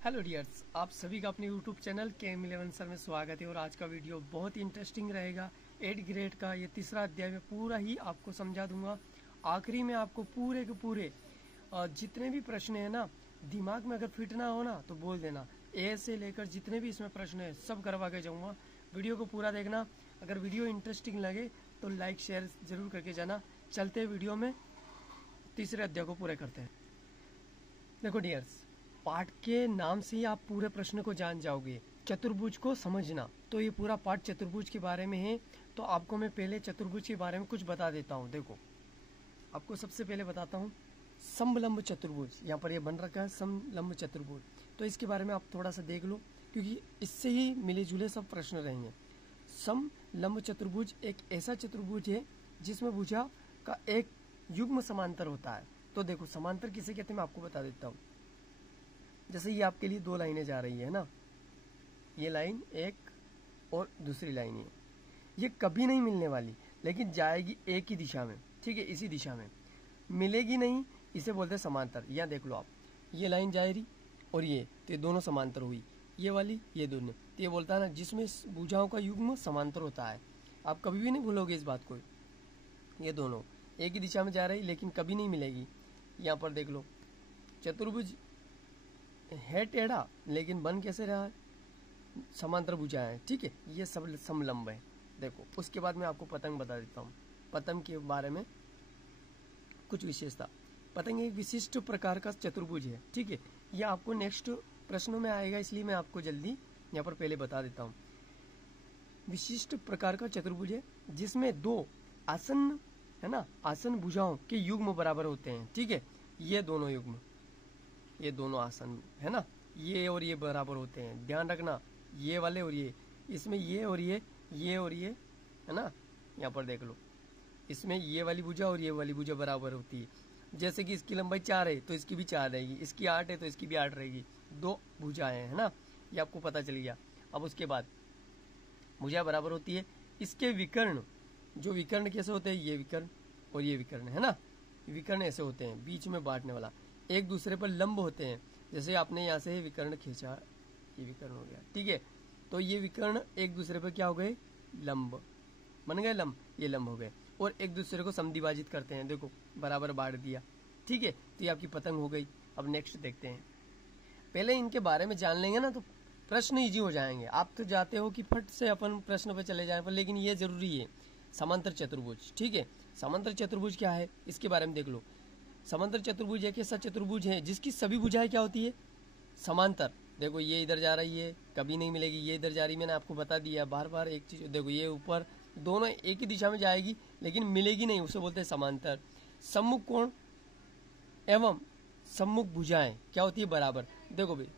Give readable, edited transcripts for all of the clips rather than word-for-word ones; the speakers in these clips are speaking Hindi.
हेलो डियर्स, आप सभी का अपने यूट्यूब चैनल KM11 सर में स्वागत है। और आज का वीडियो बहुत ही इंटरेस्टिंग रहेगा। 8th ग्रेड का ये तीसरा अध्याय में पूरा ही आपको समझा दूंगा। आखिरी में आपको पूरे के पूरे जितने भी प्रश्न है ना, दिमाग में अगर फिट ना हो ना तो बोल देना। ए से लेकर जितने भी इसमें प्रश्न है सब करवा के जाऊँगा। वीडियो को पूरा देखना। अगर वीडियो इंटरेस्टिंग लगे तो लाइक शेयर जरूर करके जाना। चलते वीडियो में तीसरे अध्याय को पूरे करते हैं। देखो डियर्स, पाठ के नाम से ही आप पूरे प्रश्न को जान जाओगे। चतुर्भुज को समझना, तो ये पूरा पाठ चतुर्भुज के बारे में है। तो आपको मैं पहले चतुर्भुज के बारे में कुछ बता देता हूँ। देखो, आपको सबसे पहले बताता हूँ समलंब चतुर्भुज। यहाँ पर ये बन रखा है समलंब चतुर्भुज। तो इसके बारे में आप थोड़ा सा देख लो, क्योंकि इससे ही मिले जुले सब प्रश्न रहेंगे। समलंब चतुर्भुज एक ऐसा चतुर्भुज है जिसमें भुजा का एक युग्म समांतर होता है। तो देखो, समांतर किसे कहते हैं मैं आपको बता देता हूँ। जैसे ये आपके लिए दो लाइनें जा रही है ना, ये लाइन एक और दूसरी लाइन है। ये कभी नहीं मिलने वाली, लेकिन जाएगी एक ही दिशा में। ठीक है, इसी दिशा में मिलेगी नहीं, इसे बोलते हैं समांतर। यहाँ देख लो आप, ये लाइन जा रही और ये, तो ये दोनों समांतर हुई। ये वाली, ये दोनों, तो ये बोलता है ना जिसमें भुजाओं का युग्म समांतर होता है। आप कभी भी नहीं भूलोगे इस बात को। ये दोनों एक ही दिशा में जा रही, लेकिन कभी नहीं मिलेगी। यहाँ पर देख लो, चतुर्भुज है टेढ़ा, लेकिन बन कैसे रहा है, समांतर भुजा है। ठीक है, ये सब समलंब है। देखो, उसके बाद मैं आपको पतंग बता देता हूँ। पतंग के बारे में कुछ विशेषता। पतंग एक विशिष्ट प्रकार का चतुर्भुज है। ठीक है, ये आपको नेक्स्ट प्रश्नों में आएगा, इसलिए मैं आपको जल्दी यहाँ पर पहले बता देता हूँ। विशिष्ट प्रकार का चतुर्भुज है जिसमें दो आसन है ना, आसन भुजाओं के युग्म बराबर होते हैं। ठीक है, ये दोनों युग्म, ये दोनों आसन है ना, ये और ये बराबर होते हैं। ध्यान रखना, ये वाले और ये, इसमें ये और ये और ये है ना। यहाँ पर देख लो, इसमें ये वाली भुजा और ये वाली भुजा बराबर होती है। जैसे कि इसकी लंबाई 4 है तो इसकी भी 4 रहेगी, इसकी 8 है तो इसकी भी 8 रहेगी। दो भुजाएं है ना, ये आपको पता चल गया। अब उसके बाद भुजा बराबर होती है। इसके विकर्ण, जो विकर्ण कैसे होते हैं, ये विकर्ण और ये विकर्ण है ना, विकर्ण ऐसे होते हैं, बीच में बांटने वाला, एक दूसरे पर लंब होते हैं। जैसे आपने यहाँ से विकर्ण खींचा, ये विकर्ण हो गया। ठीक है, तो ये विकर्ण एक दूसरे पर क्या हो गए, लंब बन गए, लंब, ये लंब हो गए और एक दूसरे को समद्विभाजित करते हैं। देखो, बराबर बांट दिया। ठीक है, तो ये आपकी पतंग हो गई। अब नेक्स्ट देखते हैं। पहले इनके बारे में जान लेंगे ना तो प्रश्न इजी हो जाएंगे। आप तो जाते हो कि फट से अपन प्रश्न पे चले जाए, पर लेकिन ये जरूरी है। समांतर चतुर्भुज, ठीक है, समांतर चतुर्भुज क्या है इसके बारे में देख लो। समांतर चतुर्भुज एक ऐसा चतुर्भुज है जिसकी सभी भुजाएं क्या होती है, समांतर। देखो, ये इधर जा रही है, कभी नहीं मिलेगी, ये इधर जा रही, मैंने आपको बता दिया बार बार एक चीज। देखो, ये ऊपर दोनों एक ही दिशा में जाएगी, लेकिन मिलेगी नहीं, उसे बोलते हैं समांतर। सम्मुख कोण एवं सम्मुख भुजाएं क्या होती है, बराबर। देखो भाई,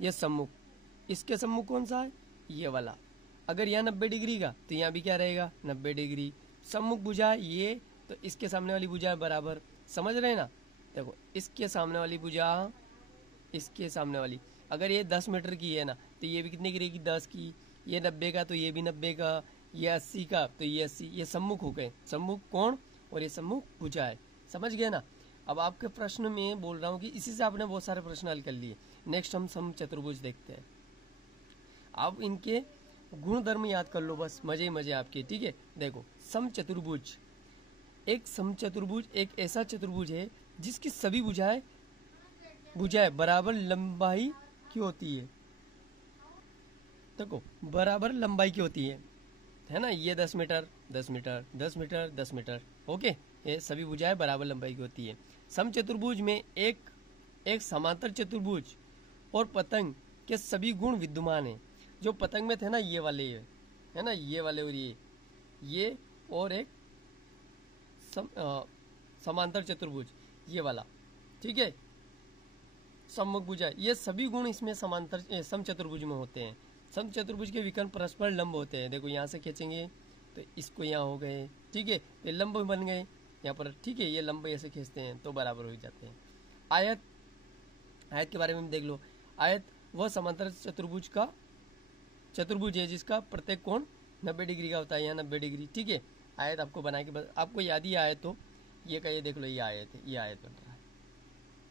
ये सम्मुख, इसके सम्मुख कौन सा है, ये वाला। अगर यहाँ 90 डिग्री का तो यहाँ भी क्या रहेगा, 90 डिग्री। सम्मुख भुजा ये, तो इसके सामने वाली भुजा बराबर। समझ रहे हैं ना। देखो, इसके सामने वाली भुजा, इसके सामने वाली, अगर ये 10 मीटर की है ना तो ये भी कितने की रहेगी, 10 की। ये 90 का तो ये भी 90 का, ये 80 का तो ये 80। ये सम्मुख हो गए, सम्मुख कोण और ये सम्मुख भुजा है। समझ गए ना। अब आपके प्रश्न में बोल रहा हूँ कि इसी से आपने बहुत सारे प्रश्न हल कर लिए। नेक्स्ट हम सम चतुर्भुज देखते हैं। आप इनके गुण धर्म याद कर लो, बस मजे ही मजे आपके। ठीक है, देखो, सम चतुर्भुज, एक समचतुर्भुज एक ऐसा चतुर्भुज है जिसकी सभी भुजाएं बराबर लंबाई की होती है। देखो, बराबर लंबाई की होती है ना। ये 10 metre 10 metre 10 metre 10 metre, okay, ये सभी भुजाएं बराबर लंबाई की होती है। समचतुर्भुज में एक समांतर चतुर्भुज और पतंग के सभी गुण विद्यमान है। जो पतंग में थे ना, ये वाले है ना, ये वाले और ये और एक समांतर चतुर्भुज, ये वाला। ठीक है, सम्मुख भुजा, ये सभी गुण इसमें समांतर समचतुर्भुज में होते हैं। समचतुर्भुज के विकर्ण परस्पर लंब होते हैं। देखो, यहाँ से खींचेंगे तो इसको यहाँ हो गए। ठीक है, ये लंब बन गए यहाँ पर। ठीक है, ये लंब ऐसे खींचते हैं तो बराबर हो जाते हैं। आयत, आयत के बारे में देख लो। आयत वह समांतर चतुर्भुज है जिसका प्रत्येक कोण 90 डिग्री का होता है। यहाँ 90 डिग्री। ठीक है, आयत आपको बना के, आपको याद ही आयत तो ये का, ये देख लो, ये आयत है, ये आयत बन रहा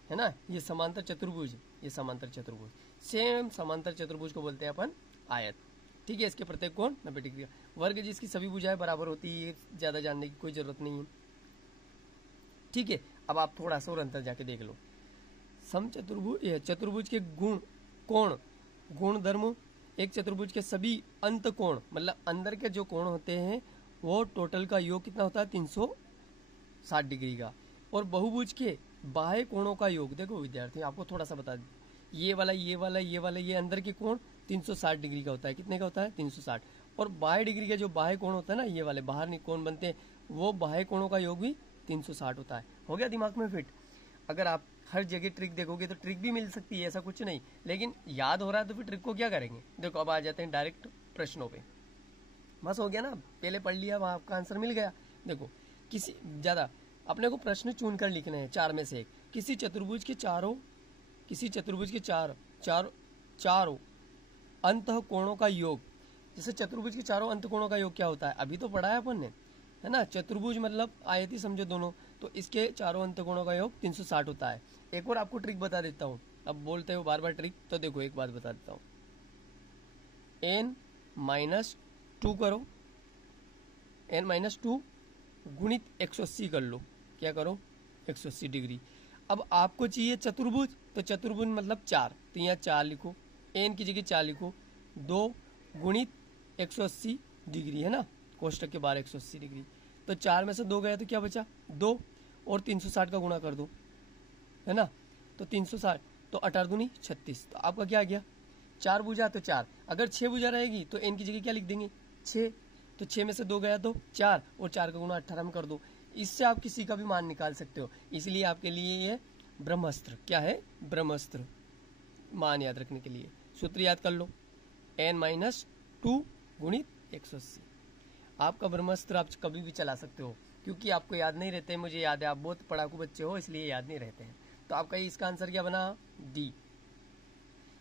है ना। ये समांतर चतुर्भुज ये समांतर चतुर्भुज। सेम समांतर चतुर्भुज को बोलते हैं अपन आयत। ठीक है, इसके प्रत्येक कोण 90 डिग्री। वर्ग जिसकी सभी भुजाएं बराबर होती है, ज्यादा जानने की कोई जरूरत नहीं है। ठीक है, अब आप थोड़ा सा और अंतर जाके देख लो। समचतुर्भुज चतुर्भुज के गुण धर्म, एक चतुर्भुज के सभी अंत कोण मतलब अंदर के जो कोण होते हैं वो टोटल का योग कितना होता है 360 डिग्री का। और बहुभुज के बाह्य कोणों का योग, देखो विद्यार्थी आपको थोड़ा सा बता दें, ये वाला ये अंदर के कोण 360 डिग्री का होता है। कितने का होता है 360। और बाह्य डिग्री के जो बाह्य कोण होता है ना, ये वाले बाहर कोण बनते हैं, वो बाह्य कोणों का योग भी 360 होता है। हो गया दिमाग में फिट। अगर आप हर जगह ट्रिक देखोगे तो ट्रिक भी मिल सकती है, ऐसा कुछ नहीं, लेकिन याद हो रहा है तो फिर ट्रिक को क्या करेंगे। देखो अब आ जाते हैं डायरेक्ट प्रश्नों पे। बस हो गया ना, पहले पढ़ लिया, वहां आपका आंसर मिल गया। देखो किसी ज्यादा अपने को प्रश्न चुन कर लिखने हैं, 4 में से एक। किसी चतुर्भुज के चारों अंत कोणों का योग। जैसे चतुर्भुज के चारों अंत कोणों का योग क्या होता है, अभी तो पढ़ा है अपन ने, है ना। चतुर्भुज मतलब आयत ही समझो दोनों, तो इसके चारों अंत कोणों का योग 360 होता है। एक और आपको ट्रिक बता देता हूँ, अब बोलते हो बार बार ट्रिक, तो देखो एक बात बता देता हूँ। n-2 करो, n-2 गुणित 180 कर लो। क्या करो 180 डिग्री। अब आपको चाहिए चतुर्भुज, तो चतुर्भुज मतलब 4, तो यहाँ 4 लिखो, n की जगह 4 लिखो, 2 गुणित 180 डिग्री, है ना, कोष्टक के बाहर 180 डिग्री। तो 4 में से 2 गया तो क्या बचा 2, और 360 का गुणा कर दो, है ना। तो 360 तो 18 दूनी 36। तो आपका क्या आ गया 4 भुजा तो 4, अगर 6 भुजा रहेगी तो n की जगह क्या लिख देंगे 6। तो 6 में से 2 गया तो 4, और 4 का गुणा 18 में कर दो। इससे आप किसी का भी मान निकाल सकते हो, इसलिए आपके लिए ये ब्रह्मास्त्र। क्या है ब्रह्मास्त्र, मान याद रखने के लिए सूत्र याद कर लो, n-2 गुणित 180। आपका ब्रह्मास्त्र आप कभी भी चला सकते हो, क्योंकि आपको याद नहीं रहते, मुझे याद है आप बहुत पढ़ाकू बच्चे हो इसलिए याद नहीं रहते हैं। तो आपका इसका आंसर क्या बना डी।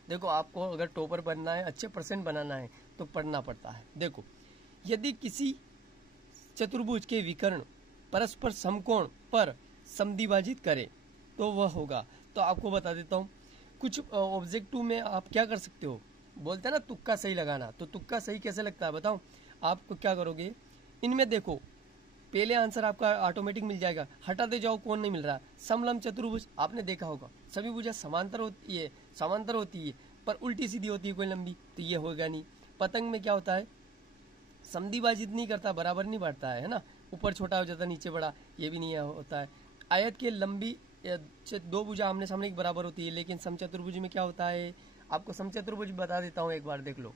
देखो आपको अगर टॉपर बनना है, अच्छे परसेंट बनाना है तो पढ़ना पड़ता है। देखो यदि किसी चतुर्भुज के विकर्ण परस्पर समकोण पर समद्विभाजित करे तो वह होगा। तो आपको बता देता हूँ, कुछ ऑब्जेक्टिव में आप क्या कर सकते हो, बोलते हैं ना तुक्का सही लगाना, तो तुक्का सही कैसे लगता है बताओ। आपको क्या करोगे, इनमें देखो पहले आंसर आपका ऑटोमेटिक मिल जाएगा, हटाते जाओ कौन नहीं मिल रहा। समलंब चतुर्भुज आपने देखा होगा, सभी भुजा समांतर होती है पर उल्टी सीधी होती है कोई लंबी, तो ये होगा नहीं। पतंग में क्या होता है, समद्विभाजित नहीं करता, बराबर नहीं बढ़ता है ना, ऊपर छोटा हो जाता है नीचे बड़ा, ये भी नहीं होता है। आयत के लंबी 2 भुजा आमने सामने बराबर होती है, लेकिन समचतुर्भुज में क्या होता है, आपको समचतुर्भुज बता देता हूँ, एक बार देख लो।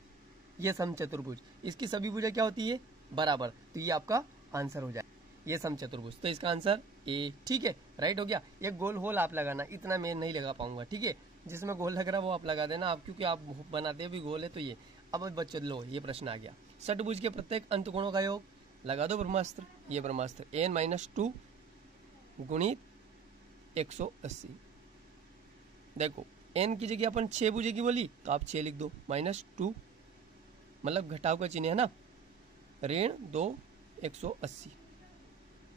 ये समचतुर्भुज, इसकी सभी भुजा क्या होती है बराबर, तो ये आपका आंसर हो जाए, ये समचतुर्भुज। तो इसका आंसर ए। ठीक है, राइट हो गया। ये गोल होल आप लगाना, इतना मैं नहीं लगा पाऊंगा, ठीक है, जिसमें गोल लग रहा है वो आप लगा देना आप, क्योंकि आप बनाते भी गोल है। तो ये अब बच्चों लो, ये प्रश्न आ गया, षटभुज के प्रत्येक अंत कोणों का योग, लगा दो ब्रह्मास्त्र। ये ब्रह्मास्त्र n-2 गुणित 180। देखो n की जगह अपन 6 भुजे की बोली, तो आप 6 लिख दो, -2 मतलब घटाव का चिन्ह है ना, ऋण 2 180,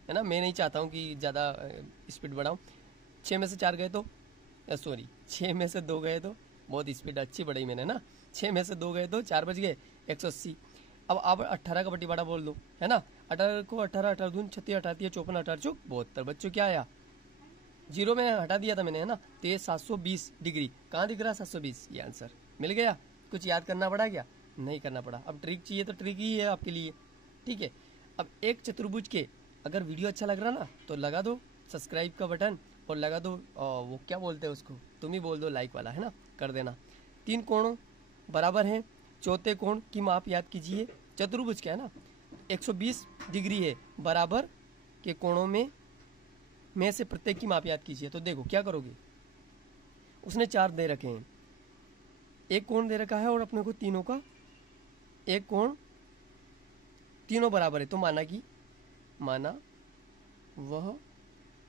है ना। मैं नहीं चाहता हूँ कि ज़्यादा स्पीड बढ़ाऊँ। 6 में से 4 गए तो 6 में से 2 गए तो, बहुत स्पीड अच्छी बढ़ाई मैंने ना, 6 में से 2 गए तो 4 बच गए 180। अब आप 18 का बटीवाड़ा बोल दो, है ना। 18 को 18 दून 36, 38 54, 18 चौक 72। बच्चों क्या आया, 0 में हटा दिया था मैंने, है ना। तो ये 720 डिग्री कहाँ दिख रहा है 720, ये आंसर मिल गया। कुछ याद करना पड़ा क्या, नहीं करना पड़ा। अब ट्रिक चाहिए तो ट्रिक ही है आपके लिए, ठीक है। अब एक चतुर्भुज के, अगर वीडियो अच्छा लग रहा ना तो लगा दो सब्सक्राइब का बटन, और लगा दो वो क्या बोलते हैं उसको, तुम ही बोल दो, लाइक वाला, है ना, कर देना। 3 कोण बराबर हैं, चौथे कोण की माप याद कीजिए। चतुर्भुज क्या है ना 120 डिग्री है, बराबर के कोणों में से प्रत्येक की माप याद कीजिए। तो देखो क्या करोगे, उसने 4 दे रखे हैं, एक कोण दे रखा है और अपने को तीनों का एक कोण, तीनों बराबर है, तो माना वह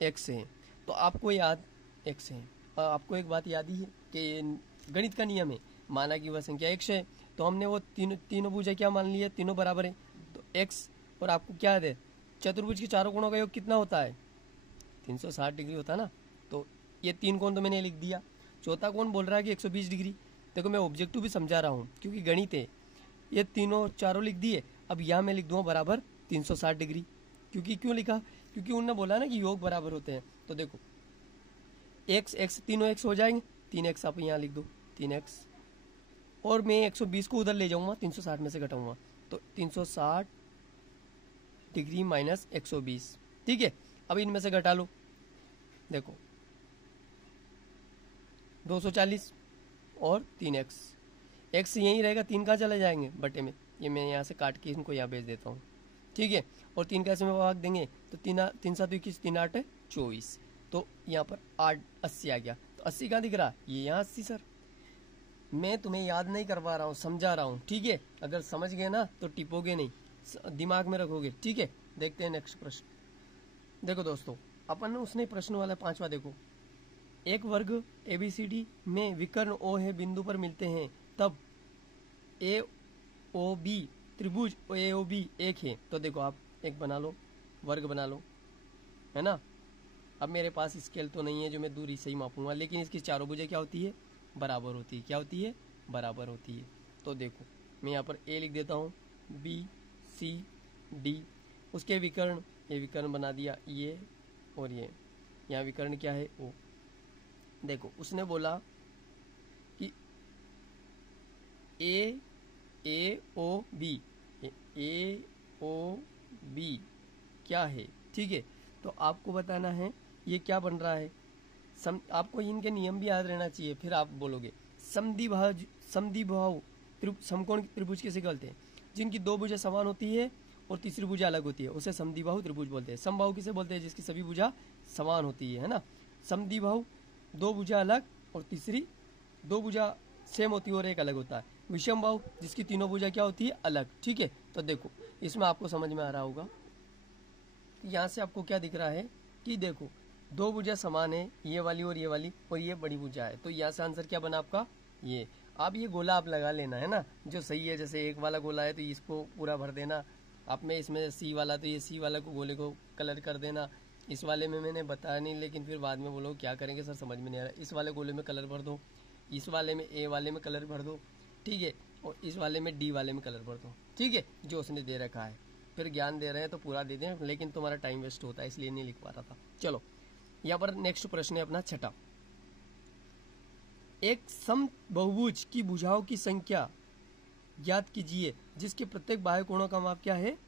x है, तो आपको याद x है। आपको एक बात याद ही है कि गणित का नियम है, माना कि वह संख्या x है, तो हमने वो तीनों भुजा क्या मान लिया, तीनों बराबर है, तो x। और आपको क्या याद है, चतुर्भुज के चारों कोणों का योग कितना होता है 360 डिग्री होता है ना। तो ये 3 कोण तो मैंने लिख दिया, चौथा कौन बोल रहा है कि 120 डिग्री। देखो मैं ऑब्जेक्टिव भी समझा रहा हूँ क्योंकि गणित है। ये तीनों चारों लिख दिए, अब यहाँ मैं लिख दूंगा बराबर 360 डिग्री। क्योंकि क्यों लिखा, क्योंकि उन्होंने बोला ना कि योग बराबर होते हैं। तो देखो x तीनों x हो जाएंगे, 3x आप यहाँ लिख दो 3x, और मैं 120 को उधर ले जाऊंगा 360 में से घटाऊंगा, तो 360 डिग्री माइनस 120। ठीक है, अब इनमें से घटा लो, देखो 240 और 3x, x यहीं रहेगा, 3 कहाँ चले जाएंगे बटे में, ये मैं यहाँ से काट के इनको यहाँ भेज देता हूँ। ठीक है, और 3 कैसे में भाग देंगे, तो 3 7 21, 3 8 24, तो यहाँ पर 8 80 आ गया। तो 80 कहाँ दिख रहा, ये यहाँ 80 सर। मैं तुम्हें याद नहीं करवा रहा हूँ, समझा रहा हूँ। ठीक है, अगर समझ गए ना तो टिपोगे नहीं, दिमाग में रखोगे। ठीक है, देखते हैं नेक्स्ट प्रश्न। देखो दोस्तों, अपन उसने प्रश्न वाला 5वां देखो, एक वर्ग ABCD में विकर्ण O है बिंदु पर मिलते हैं, तब AOB त्रिभुज AOB एक है। तो देखो आप एक बना लो, वर्ग बना लो, है ना। अब मेरे पास स्केल तो नहीं है जो मैं दूरी से ही मापूंगा, लेकिन इसकी चारों भुजें क्या होती है, बराबर होती है। क्या होती है, बराबर होती है। तो देखो मैं यहाँ पर A लिख देता हूँ, B C D, उसके विकर्ण, ये विकर्ण बना दिया ये और ये, यहाँ विकर्ण क्या है O। देखो उसने बोला कि AOB क्या है। ठीक है, तो आपको बताना है ये क्या बन रहा है। आपको इनके नियम भी याद रहना चाहिए, फिर आप बोलोगे। समद्विबाहु समकोण त्रिभुज किसे कहते हैं, जिनकी दो भुजा समान होती है और तीसरी भुजा अलग होती है, उसे समद्विबाहु त्रिभुज बोलते हैं। समबाहु किसे बोलते हैं, जिसकी सभी भुजा समान होती है ना। समद्विबाहु दो भुजा अलग और तीसरी दो भुजा सेम होती है और एक अलग होता है। विषमबाहु जिसकी तीनों भुजा क्या होती है, अलग। ठीक है, तो देखो इसमें आपको समझ में आ रहा होगा कि यहाँ से आपको क्या दिख रहा है कि देखो दो भुजा समान है, ये वाली और ये बड़ी भुजा है। तो यहाँ से आंसर क्या बना आपका, ये। अब ये गोला आप लगा लेना है ना जो सही है। जैसे एक वाला गोला है तो इसको पूरा भर देना, आप में इसमें सी वाला, तो ये सी वाला को गोले को कलर कर देना। इस वाले में मैंने बताया नहीं, लेकिन फिर बाद में बोलो क्या करेंगे सर समझ में नहीं आ रहा। इस वाले गोले में कलर भर दो, इस वाले में ए वाले में कलर भर दो। ठीक है, और इस वाले में डी वाले में कलर भर दो। ठीक है, जो उसने दे रखा है। फिर ज्ञान दे रहे हैं तो पूरा दे दें, लेकिन तुम्हारा टाइम वेस्ट होता है इसलिए नहीं लिख पा रहा था। चलो यहाँ पर नेक्स्ट प्रश्न है अपना छठा। एक समबहुभुज की भुजाओं की संख्या ज्ञात कीजिए जिसके प्रत्येक बाह्य कोणों का माप क्या है,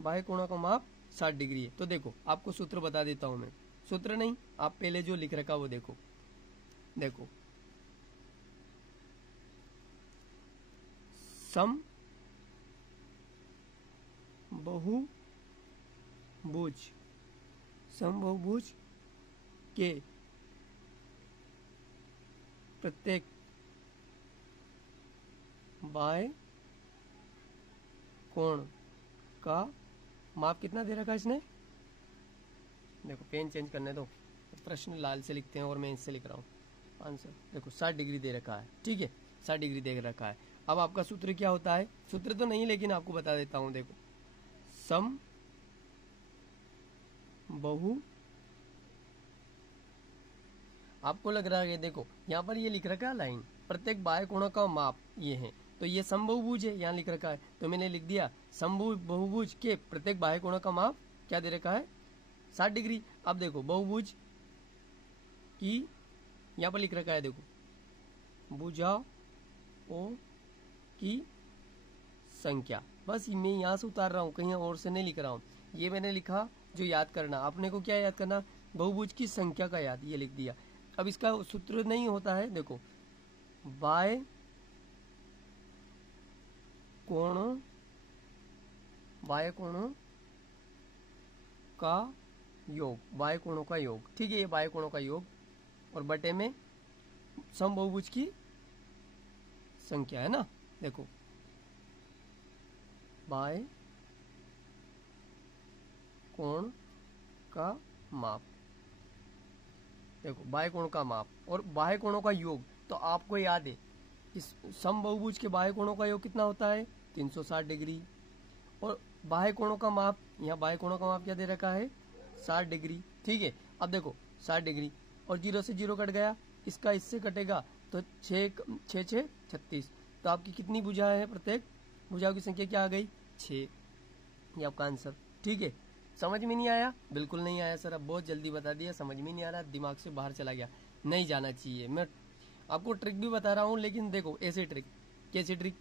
बाह्य कोणों का माप 60 डिग्री है। तो देखो आपको सूत्र बता देता हूं मैं, सूत्र नहीं, आप पहले जो लिख रखा वो देखो। देखो समबहुभुज के प्रत्येक बाह्य कोण का माप कितना दे रखा है इसने। देखो पेन चेंज करने दो, प्रश्न लाल से लिखते हैं और मैं इससे लिख रहा हूँ आंसर। देखो 60 डिग्री दे रखा है। ठीक है, 60 डिग्री दे रखा है। अब आपका सूत्र क्या होता है, सूत्र तो नहीं लेकिन आपको बता देता हूं। देखो समबाहु, आपको लग रहा है, देखो यहाँ पर ये लिख रखा है लाइन, प्रत्येक बाह्य कोणों का माप ये है, तो ये समबाहुभुज है, यहाँ लिख रखा है तो मैंने लिख दिया समबाहुभुज के प्रत्येक बाह्य कोणों का माप क्या दे रखा है, 60 डिग्री। अब देखो बहुभुज की यहाँ पर लिख रखा है, देखो भुजाओं की संख्या, बस मैं यहाँ से उतार रहा हूँ, कहीं और से नहीं लिख रहा हूँ। ये मैंने लिखा जो याद करना, आपने को क्या याद करना, बहुभुज की संख्या का याद, ये लिख दिया। अब इसका सूत्र नहीं होता है, देखो बाह्य कोणों का योग, बाह्य कोणों का योग। ठीक है, ये बाह्य कोणों का योग और बटे में समबहुभुज की संख्या है ना। देखो बाह्य कोण का माप, देखो बाह्य कोण का माप और बाह्य कोणों का योग। तो आपको याद है इस समबहुभुज के बाह्य कोणों का योग कितना होता है, 360 डिग्री। और बाह्य कोणों का माप, यहाँ बाह्य कोणों का माप क्या दे रखा है, 60 डिग्री। ठीक है, अब देखो 60 डिग्री, और 0 से 0 कट गया, इसका इससे कटेगा तो 6 6 36। तो आपकी कितनी भुजाएं हैं? प्रत्येक भुजाओं की संख्या क्या आ गई? 6। ये आपका आंसर। ठीक है, समझ में नहीं आया? बिल्कुल नहीं आया सर, अब बहुत जल्दी बता दिया, समझ में नहीं आ रहा, दिमाग से बाहर चला गया, नहीं जाना चाहिए। मैं आपको ट्रिक भी बता रहा हूँ, लेकिन देखो ऐसे ट्रिक, कैसे ट्रिक,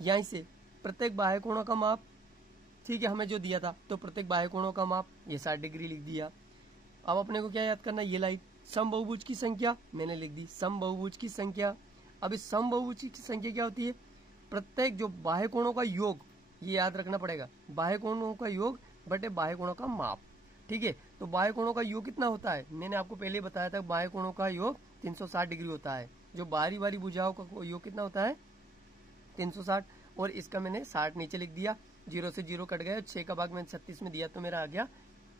यहीं से प्रत्येक बाह्य कोणों का माप, ठीक है, हमें जो दिया था, तो प्रत्येक बाह्य कोणों का माप ये 60 डिग्री लिख दिया। अब अपने को क्या याद करना, ये लाइन सम बहुभुज की संख्या मैंने लिख दी, सम बहुभुज की संख्या। अब इस सम बहुभुज की संख्या क्या होती है? प्रत्येक जो बाह्य कोणों का योग, ये याद रखना पड़ेगा, बाह्य कोणों का योग बटे बाह्य कोणों का माप। ठीक है, तो बाह्य कोणों का योग कितना होता है? मैंने आपको पहले बताया था, बाह्य कोणों का योग 360 डिग्री होता है। जो बाहरी वाली भुजाओं का योग कितना होता है? 360। और इसका मैंने 60 नीचे लिख दिया, 0 से 0 कट गया, 6 का भाग मैंने 36 में दिया, तो मेरा आ गया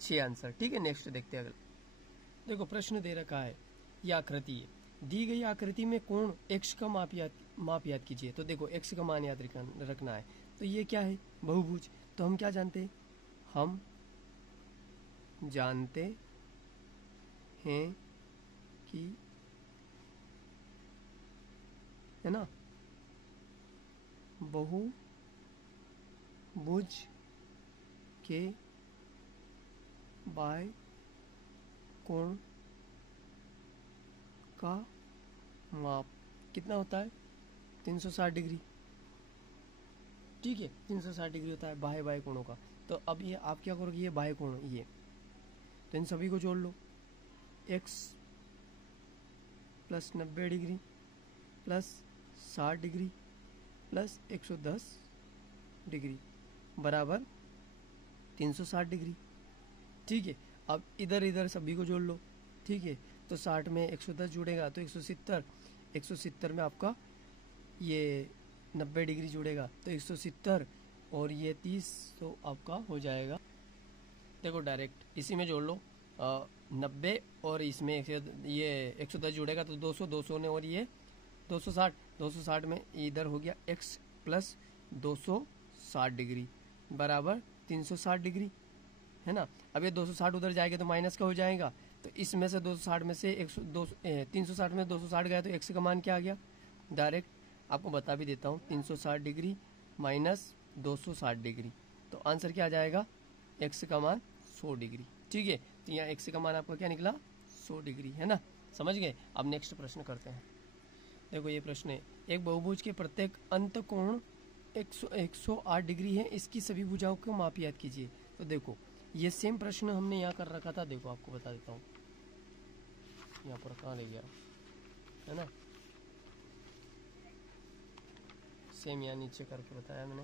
6 आंसर। ठीक है, नेक्स्ट देखते हैं अगला। देखो प्रश्न दे रखा है, यह आकृति है, दी गई आकृति में कोण x का माप याद कीजिए। तो देखो x का मान याद रखना है। तो ये क्या है? बहुभुज। तो हम क्या जानते हैं? हम जानते हैं कि, है ना, बहुभुज के बाह्य कोण का माप कितना होता है? 360 डिग्री। ठीक है, 360 डिग्री होता है बाह्य कोणों का। तो अब ये आप क्या करोगे, ये बाह्य कोण ये, तो इन सभी को जोड़ लो, x plus 90 degree plus 60 degree plus 110 degree बराबर 360 डिग्री। ठीक है, अब इधर इधर सभी को जोड़ लो। ठीक है, तो 60 में 110 जुड़ेगा तो 170, 170 में आपका ये 90 डिग्री जुड़ेगा तो 170 और ये 30, तो आपका हो जाएगा, देखो डायरेक्ट इसी में जोड़ लो, 90 और इसमें ये 110 जुड़ेगा तो 200, 200 ने और ये 260, 260 में इधर हो गया x प्लस 260 डिग्री बराबर 360 डिग्री, है ना। अब ये 260 उधर जाएगा तो माइनस का हो जाएगा, तो इसमें से 260 में से 360 में 260 गया तो x का मान क्या आ गया? डायरेक्ट आपको बता भी देता हूँ, 360 डिग्री माइनस 260 डिग्री, तो आंसर क्या आ जाएगा? x का मान 100 डिग्री। ठीक है, तो यहाँ x का मान आपका क्या निकला? 100 डिग्री, है ना। समझ गए? अब नेक्स्ट प्रश्न करते हैं। देखो ये प्रश्न है, एक बहुभुज के प्रत्येक अंत कोण 108 डिग्री है, इसकी सभी भुजाओं को माप याद कीजिए। तो देखो ये सेम प्रश्न हमने यहाँ कर रखा था, देखो आपको बता देता हूँ, यहाँ पर कहाँ ले गया, है ना, सेम यहाँ नीचे करके बताया मैंने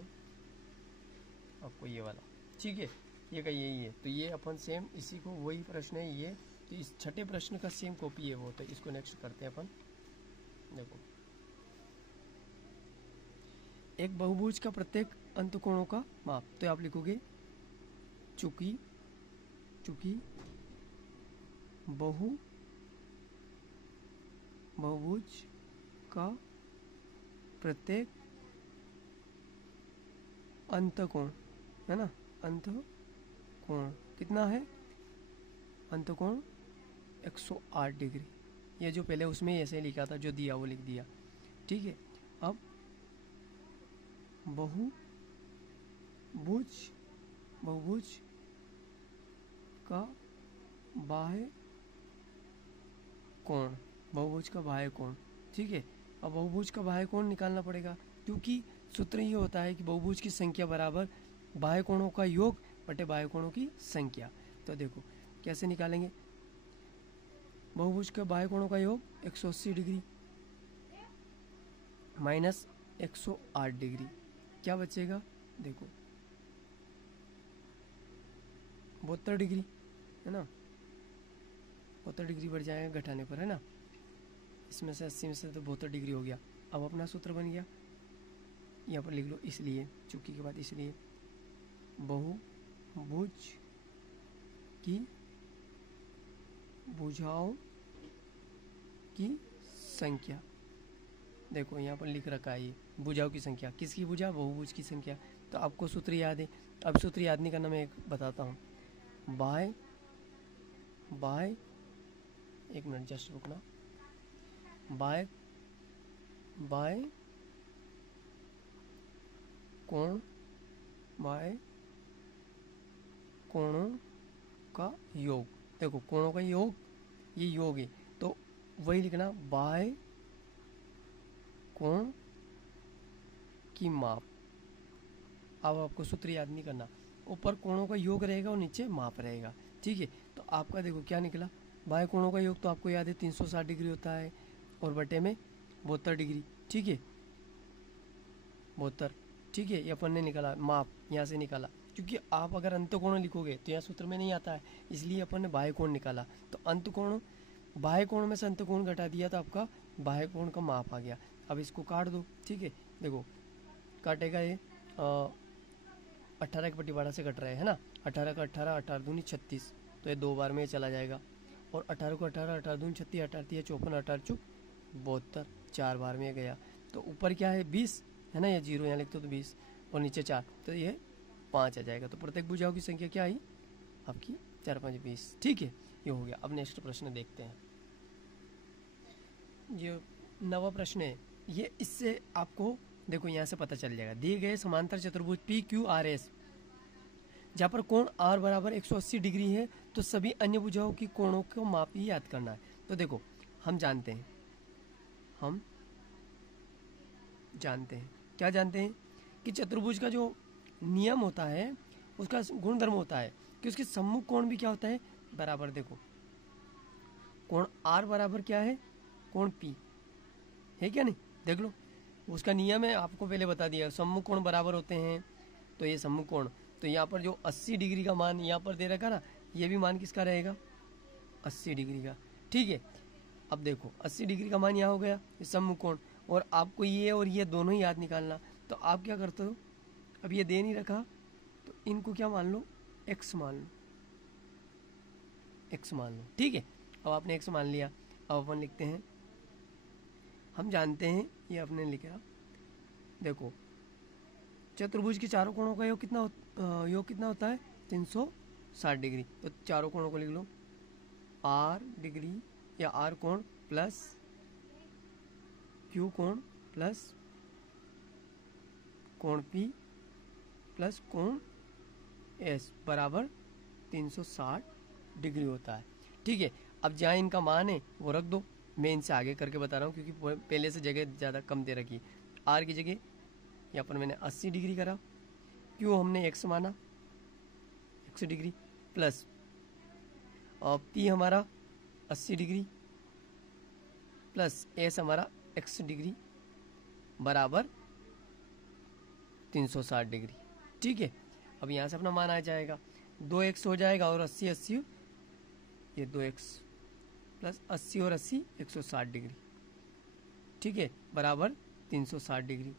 आपको ये वाला। ठीक है, ये का यही है, तो ये अपन सेम इसी को, वही प्रश्न है ये, तो इस छठे प्रश्न का सेम कॉपी है वो, तो इसको नेक्स्ट करते हैं अपन। देखो एक बहुभुज का प्रत्येक अंत कोणों का माप, तो आप लिखोगे चूंकि बहुभुज का प्रत्येक अंत कोण, है ना, अंत कोण कितना है? अंत कोण 108 डिग्री। ये जो पहले उसमें ऐसे लिखा था, जो दिया वो लिख दिया। ठीक है, अब बहुभुज का बाह्य कोण, बहुभुज का बाह्य कोण। ठीक है, अब बहुभुज का बाह्य कोण निकालना पड़ेगा, क्योंकि सूत्र ये होता है कि बहुभुज की संख्या बराबर बाह्य कोणों का योग बटे बाह्य कोणों की संख्या। तो देखो कैसे निकालेंगे, बहुभुज का बाह्य कोणों का योग 180 डिग्री माइनस 108 डिग्री, क्या बचेगा? देखो 72 डिग्री, है ना, 72 डिग्री बढ़ जाएगा घटाने पर, है ना, इसमें से 80 में से तो 72 डिग्री हो गया। अब अपना सूत्र बन गया, यहाँ पर लिख लो, इसलिए चूंकि के बाद इसलिए बहुभुज की भुजाओं की संख्या, देखो यहाँ पर लिख रखा है ये भुजाओं की संख्या, किसकी भुजा? बहुभुज की संख्या। तो आपको सूत्र याद है, अब सूत्र याद नहीं करना, मैं एक बताता हूँ, बाय एक मिनट जस्ट रुकना। बाय कोण, बाय कोणों का योग। देखो कोणों का योग, ये योग है तो वही लिखना बाय कोण की माप। अब आपको सूत्र याद नहीं करना, ऊपर कोणों का योग रहेगा और नीचे माप रहेगा। ठीक है, तो आपका देखो क्या निकला, बाय कोणों का योग तो आपको याद है 360 डिग्री होता है और बटे में 72 डिग्री। ठीक है, 72। ठीक है, ये अपन ने निकाला माप, यहाँ से निकाला, क्योंकि आप अगर अंतकोण लिखोगे तो यहाँ सूत्र में नहीं आता है, इसलिए अपन ने बाह्य कोण निकाला। तो अंतकोण, बाह्य कोण में से अंतकोण घटा दिया तो आपका बाह्य कोण का माप आ गया। अब इसको काट दो। ठीक है, देखो काटेगा ये 18 की पट्टीबाड़ा से कट रहा है ना, 18 का 18, 18 दूनी 36, तो ये 2 बार में चला जाएगा। और 18 को 18, 18 दूनी 36, 18 3 54, 18 चुप 72, 4 बार में गया। तो ऊपर क्या है 20 है ना, ये 0 यहाँ लिखते हो तो 20 और नीचे 4, तो ये 5 आ जाएगा। तो प्रत्येक भुजाओं की संख्या क्या आई आपकी 4 5 20। ठीक है, ये हो गया। अब नेक्स्ट प्रश्न देखते हैं। ये 9वां प्रश्न है, ये इससे आपको देखो यहाँ से पता चल जाएगा। दिए गए समांतर चतुर्भुज पी क्यू आर एस जहाँ पर कोण आर बराबर 180 डिग्री है तो सभी अन्य भुजाओं की कोणों को माप ही याद करना है। तो देखो हम जानते हैं क्या जानते हैं कि चतुर्भुज का जो नियम होता है उसका गुणधर्म होता है कि उसके सम्मुख कोण भी क्या होता है बराबर। देखो कोण आर बराबर क्या है, कोण पी है क्या नहीं, देख लो उसका नियम है, आपको पहले बता दिया। सम्मुख कोण बराबर होते हैं, तो ये सम्मुख कोण, तो यहाँ पर जो 80 डिग्री का मान यहाँ पर दे रखा ना, ये भी मान किसका रहेगा 80 डिग्री का। ठीक है, अब देखो 80 डिग्री का मान यहाँ हो गया, ये सम्मुख कोण, और आपको ये और ये दोनों ही याद निकालना। तो आप क्या करते हो, अब ये दे नहीं रखा तो इनको क्या मान लो, एक्स मान लो। ठीक है, अब आपने एक्स मान लिया। अब अपन लिखते हैं, हम जानते हैं ये आपने लिखा। देखो चतुर्भुज के चारों कोणों का योग कितना होता है 360 डिग्री। तो चारों कोणों को लिख लो आर डिग्री या आर कोण प्लस क्यू कोण प्लस कोण पी प्लस कोण एस बराबर 360 डिग्री होता है। ठीक है, अब जहाँ इनका मान है वो रख दो, मैं इनसे आगे करके बता रहा हूँ क्योंकि पहले से जगह ज़्यादा कम दे रखी। आर की जगह यहाँ पर मैंने 80 डिग्री करा, क्यों हमने एक्स माना 100 डिग्री प्लस और पी हमारा 80 डिग्री प्लस एस हमारा 100 डिग्री बराबर 360 डिग्री। ठीक है, अब यहाँ से अपना मान आ जाएगा, 2x हो जाएगा और 80 80 ये 2x प्लस 80 और 80 160 डिग्री। ठीक है, बराबर 360 डिग्री।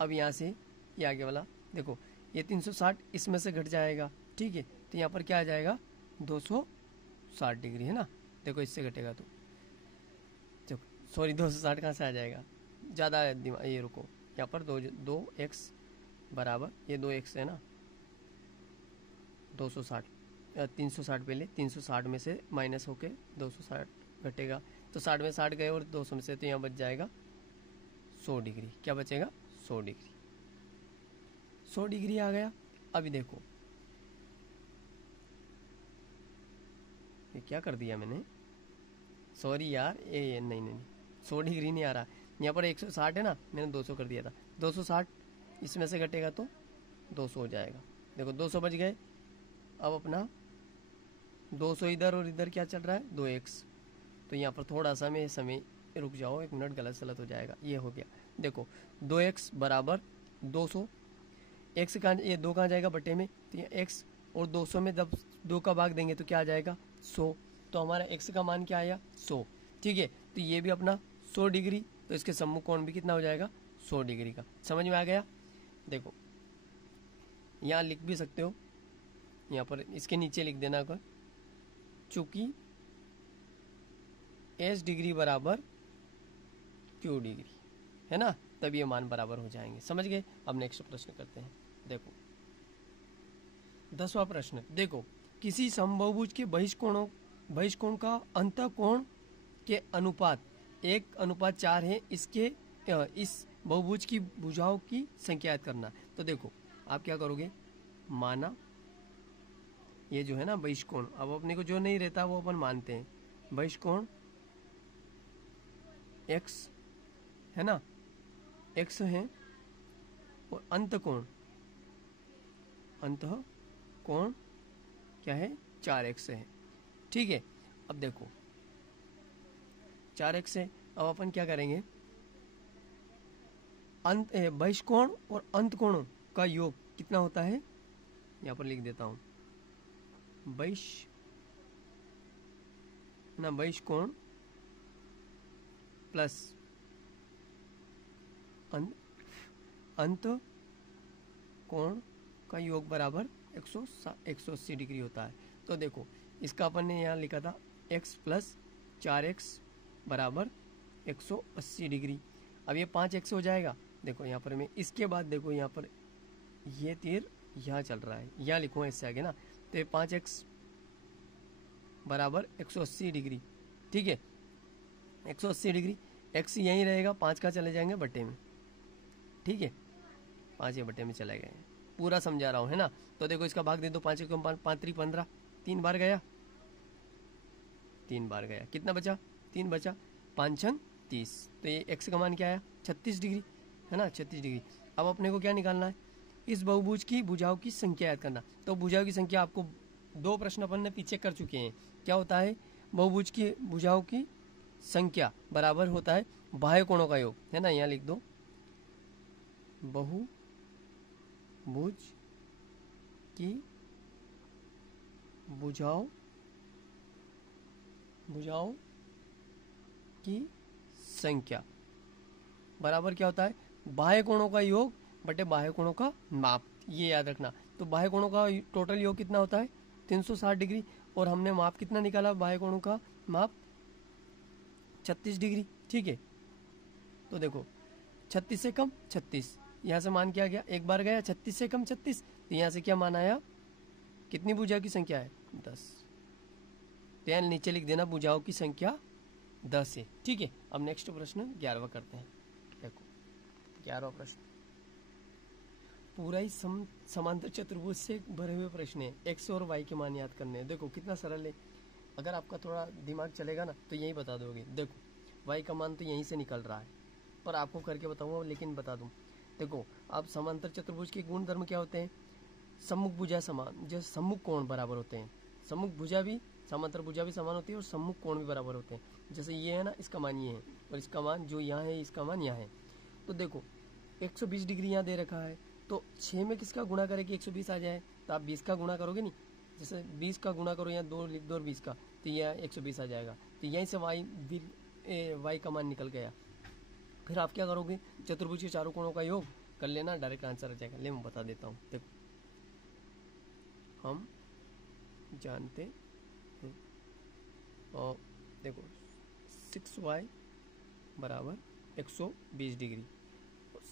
अब यहाँ से ये आगे वाला देखो, ये 360 इसमें से घट जाएगा। ठीक है, तो यहाँ पर क्या आ जाएगा 260 डिग्री है ना, देखो इससे घटेगा तो सॉरी 260 कहाँ से आ जाएगा, ज़्यादा दिमाग, ये रुको यहाँ पर 2x बराबर ये 2x है ना, 260 360 पहले 360 में से माइनस होके 260 घटेगा, तो 60 में 60 गए और 200 में से, तो यहाँ बच जाएगा 100 डिग्री। क्या बचेगा 100 डिग्री। 100 डिग्री आ गया। अभी देखो ये क्या कर दिया मैंने, सॉरी यार, ये नहीं 100 डिग्री नहीं आ रहा, यहाँ पर 160 है ना, मैंने 200 कर दिया था। 260 इसमें से घटेगा तो 200 हो जाएगा। देखो 200 बच गए। अब अपना 200 इधर और इधर क्या चल रहा है 2x, तो यहाँ पर थोड़ा सा में समय रुक जाओ, 1 मिनट, गलत हो जाएगा। ये हो गया, देखो 2x बराबर 200, x कहाँ, ये 2 कहाँ जाएगा बटे में, तो ये x और 200 में जब 2 का भाग देंगे तो क्या आ जाएगा 100, तो हमारा x का मान क्या आया 100। ठीक है, तो ये भी अपना 100 डिग्री, तो इसके सम्मुख कोण भी कितना हो जाएगा 100 डिग्री का। समझ में आ गया। देखो यहाँ लिख भी सकते हो, यहाँ पर इसके नीचे लिख देना अगर, चूंकि एस डिग्री बराबर क्यू डिग्री है ना, तब ये मान बराबर हो जाएंगे। समझ गए। अब नेक्स्ट प्रश्न करते हैं। देखो 10वां प्रश्न, देखो किसी समबाहुभुज के बहिष्कोण का अंतःकोण के अनुपात 1:4 है, इसके इस बहुभुज की भुजाओं की संख्या याद करना। तो देखो आप क्या करोगे, माना ये जो है ना बहिष्कोण, अब अपने को जो नहीं रहता वो अपन मानते हैं, बहिष्कोण x है ना, x है, और अंतःकोण क्या है 4x है, ठीक है। अब देखो 4x है, अब अपन क्या करेंगे, बहिष्कोण और अंतकोणों का योग कितना होता है, यहाँ पर लिख देता हूं, बहिष्कोण प्लस अंतकोण का योग बराबर 180 डिग्री होता है। तो देखो इसका अपन ने यहाँ लिखा था x प्लस 4x बराबर 180 डिग्री। अब ये 5x हो जाएगा, देखो यहाँ पर मैं इसके बाद देखो यहाँ पर ये तीर यहाँ चल रहा है, यहाँ लिखूँगा इससे आगे ना, तो ये 5x बराबर 180 डिग्री, ठीक है। 180 डिग्री, x यहीं रहेगा, 5 का चले जाएंगे बट्टे में, ठीक है, 5 ये बट्टे में चले गए, पूरा समझा रहा हूँ है ना। तो देखो इसका भाग दे दो, 5 को 5 3 15, 3 बार गया, कितना बचा, 3 बचा, 5 6 30, तो ये x का मान क्या आया 36 डिग्री है ना, 36 डिग्री। अब अपने को क्या निकालना है, इस बहुभुज की भुजाओं की संख्या याद करना। तो भुजाओं की संख्या आपको 2 प्रश्न अपन ने पीछे कर चुके हैं, क्या होता है, बहुभुज की भुजाओं की संख्या बराबर होता है बाह्य कोणों का योग, है ना, यहाँ लिख दो, बहुभुज की भुजाओं की संख्या बराबर क्या होता है, बाह्य कोणों का योग बटे बाह्य कोणों का माप, ये याद रखना। तो बाह्य कोणों का टोटल योग कितना होता है 360 डिग्री, और हमने माप कितना निकाला, बाह्य कोणों का माप 36 डिग्री, ठीक है। तो देखो 36 से कम 36, यहाँ से मान क्या गया, एक बार गया 36 से कम 36, तो यहाँ से क्या मान आया, कितनी भुजाओं की संख्या है 10, तो यहाँ नीचे लिख देना भुजाओं की संख्या 10 है, ठीक है। अब नेक्स्ट प्रश्न 11वां करते हैं। देखो 11वां प्रश्न पूरा ही समांतर चतुर्भुज से भरे हुए प्रश्न है, x और y के मान याद करने हैं। देखो कितना सरल है, अगर आपका थोड़ा दिमाग चलेगा ना तो यही बता दोगे। देखो y का मान तो यहीं से निकल रहा है, पर आपको करके बताऊंगा, लेकिन बता दूं। देखो आप समांतर चतुर्भुज के गुण धर्म क्या होते हैं, सम्मुख भुजा समान, जैसे सम्मुख कोण बराबर होते हैं, सम्मुख भुजा भी समांतर भुजा भी समान होती है और सम्मुख कोण भी बराबर होते हैं। जैसे ये है ना, इसका मान ये है, और इसका मान जो यहाँ है इसका मान यहाँ है। तो देखो 120 डिग्री यहाँ दे रखा है, तो 6 में किसका गुणा करे कि 120 आ जाए, तो आप 20 का गुणा करोगे नहीं, जैसे 20 का गुणा करो, यहाँ 2 लिख दो और 20 का, तो यह 120 आ जाएगा। तो यहीं से y का मान निकल गया। फिर आप क्या करोगे, चतुर्भुज के चारों कोणों का योग कर लेना, डायरेक्ट आंसर आ जाएगा। ले मैं बता देता हूँ, देखो हम जानते हैं, और देखो 6y बराबर 120 डिग्री,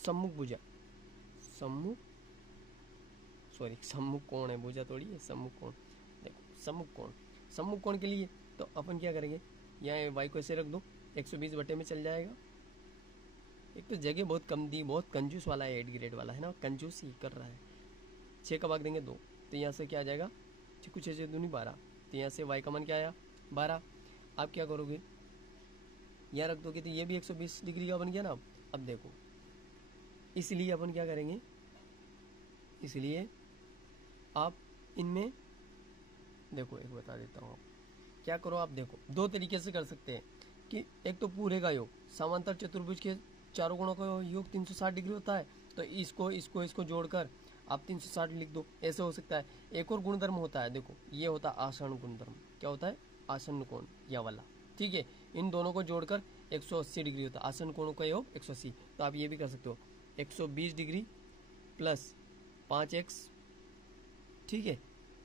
सम्मुख भुजा सम्मुख कोण है, भुजा थोड़ी है, सम्मुख कोण। देखो सम्मुख कोण के लिए तो अपन क्या करेंगे, यहाँ y को ऐसे रख दो, 120 बटे में चल जाएगा। एक तो जगह बहुत कम दी, बहुत कंजूस वाला है, 8 ग्रेड वाला है ना, कंजूस ही कर रहा है। 6 का भाग देंगे 2, तो यहाँ से क्या आ जाएगा, 6 6 दूनी 12, तो यहाँ से y का मान क्या आया 12। आप क्या करोगे, यहाँ रख दोगे, तो ये भी 120 डिग्री का बन गया ना। अब देखो इसलिए अपन क्या करेंगे, इसलिए आप इनमें देखो एक बता देता हूँ, क्या करो आप, देखो 2 तरीके से कर सकते हैं कि एक तो पूरे का योग, समांतर चतुर्भुज के चारों कोणों का योग 360 डिग्री होता है, तो इसको जोड़कर आप 360 लिख दो, ऐसे हो सकता है। एक और गुणधर्म होता है, देखो ये होता है आसन गुणधर्म, क्या होता है, आसन कोण, यह वाला, ठीक है। इन दोनों को जोड़कर 180 डिग्री होता है, आसन कोणों का योग 180। तो आप ये भी कर सकते हो, 120 डिग्री प्लस 5x, ठीक है,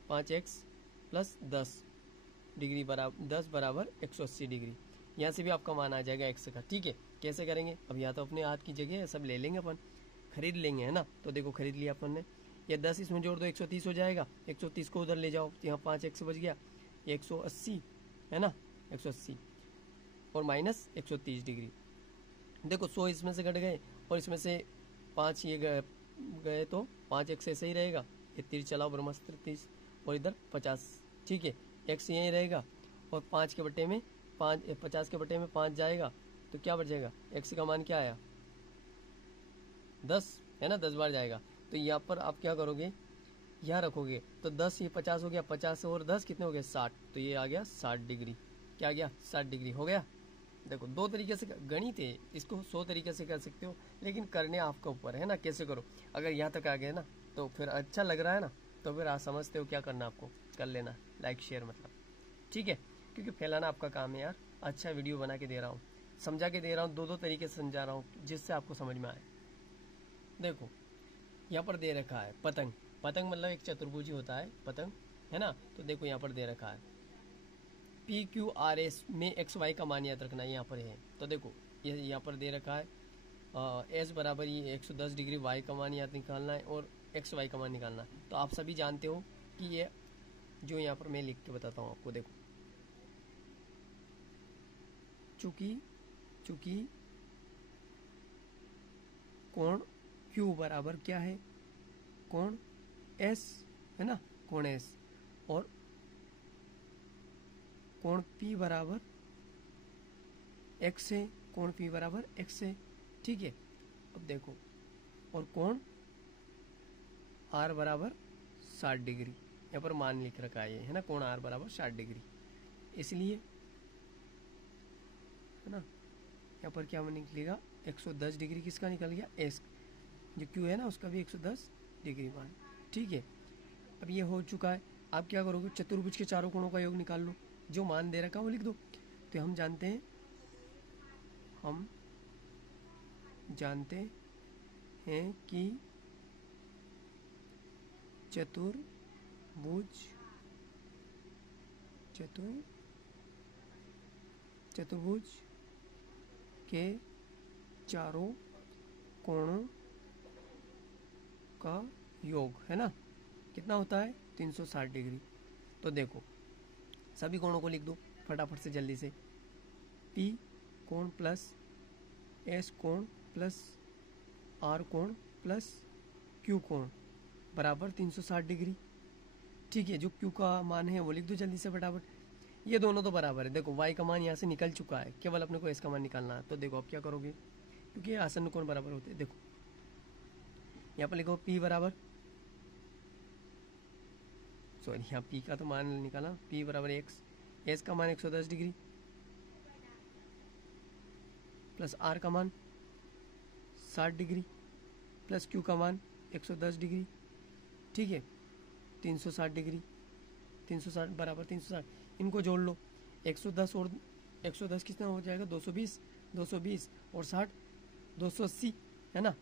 5x प्लस 10 डिग्री बराबर 10 बराबर 180 डिग्री। यहाँ से भी आपका मान आ जाएगा x का, ठीक है। कैसे करेंगे, अब या तो अपने हाथ की जगह सब ले लेंगे, अपन खरीद लेंगे, है ना। तो देखो खरीद लिया अपन ने, ये 10 इसमें जोड़ दो, 130 हो जाएगा, 130 को उधर ले जाओ, तो यहाँ 5x बच गया, 180 है ना, 180 और माइनस 130 डिग्री। देखो 100 इसमें से घट गए और इसमें से 5 ये गए तो 5 एक से ऐसे ही रहेगा, ये तीर चलाओ ब्रह्मास्त्र 30 और इधर 50, ठीक है, x यहीं रहेगा और 5 के बटे में 50 के बटे में 5 जाएगा तो क्या बचेगा, x का मान क्या आया 10, है ना, 10 बार जाएगा। तो यहाँ पर आप क्या करोगे, यहाँ रखोगे तो 10 ये 50 हो गया, 50 और 10 कितने हो गए 60, तो ये आ गया 60 डिग्री, क्या आ गया 60 डिग्री हो गया। देखो दो तरीके से गणित है, इसको 100 तरीके से कर सकते हो, लेकिन करने आपके ऊपर है ना कैसे करो। अगर यहाँ तक आ गए ना तो फिर अच्छा लग रहा है ना, तो फिर आप समझते हो क्या करना, आपको कर लेना लाइक शेयर, मतलब ठीक है, क्योंकि फैलाना आपका काम है यार। अच्छा वीडियो बना के दे रहा हूँ, समझा के दे रहा हूँ, दो तरीके से समझा रहा हूँ जिससे आपको समझ में आए। देखो यहाँ पर दे रखा है पतंग, पतंग मतलब एक चतुर्भुज होता है पतंग, है ना। तो देखो यहाँ पर दे रखा है PQRS में XY का मान याद रखना यहाँ पर है। तो देखो ये यहाँ पर दे रखा है S बराबर ये 110 डिग्री, Y का मान याद निकालना है और XY का मान निकालना है। तो आप सभी जानते हो कि ये जो यहाँ पर मैं लिख के बताता हूँ आपको, देखो चूंकि कोण Q बराबर क्या है, कोण S है ना, कोण S, और कोण P बराबर x है, कोण P बराबर x है, ठीक है। अब देखो और कोण R बराबर 60 डिग्री, यहाँ पर मान लिख रखा है ना, कोण R बराबर 60 डिग्री, इसलिए है ना यहाँ पर क्या निकलेगा 110 डिग्री, किसका निकल गया S, जो Q है ना उसका भी 110 डिग्री मान, ठीक है। अब ये हो चुका है, आप क्या करोगे, चतुर्भुज के चारों कोणों का योग निकाल लो, जो मान दे रखा है वो लिख दो। तो हम जानते हैं कि चतुर्भुज के चारों कोणों का योग है ना कितना होता है 360 डिग्री। तो देखो सभी कोणों को लिख दो फटाफट से जल्दी से, P कोण प्लस S कोण प्लस R कोण प्लस Q कोण बराबर 360 डिग्री, ठीक है। जो Q का मान है वो लिख दो जल्दी से फटाफट, ये दोनों तो बराबर है। देखो Y का मान यहाँ से निकल चुका है, केवल अपने को S का मान निकालना है। तो देखो अब क्या करोगे, क्योंकि ये आसन्न कोण बराबर होते हैं, देखो यहाँ पर लिखो P बराबर, सॉरी यहाँ P का तो मान निकाला, P बराबर x, S का मान 110 डिग्री प्लस R का मान 60 डिग्री प्लस Q का मान 110 डिग्री, ठीक है, 360 डिग्री, 360 बराबर 360, इनको जोड़ लो, 110 और 110 कितना हो जाएगा 220, 220 और 60 280 है ना,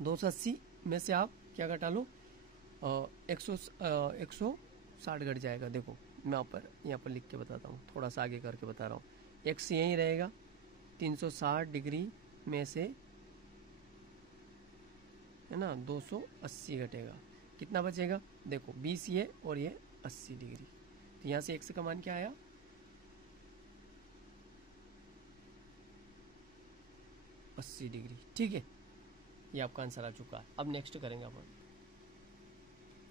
280 में से आप क्या घटा लो 160 घट जाएगा। देखो मैं यहाँ पर लिख के बताता हूँ, थोड़ा सा आगे करके बता रहा हूँ, x यहीं रहेगा, 360 डिग्री में से है ना 280 घटेगा, कितना बचेगा, देखो 20 ये और ये 80 डिग्री, तो यहाँ से x का मान क्या आया 80 डिग्री, ठीक है। ये आपका आंसर आ चुका है। अब नेक्स्ट करेंगे अपन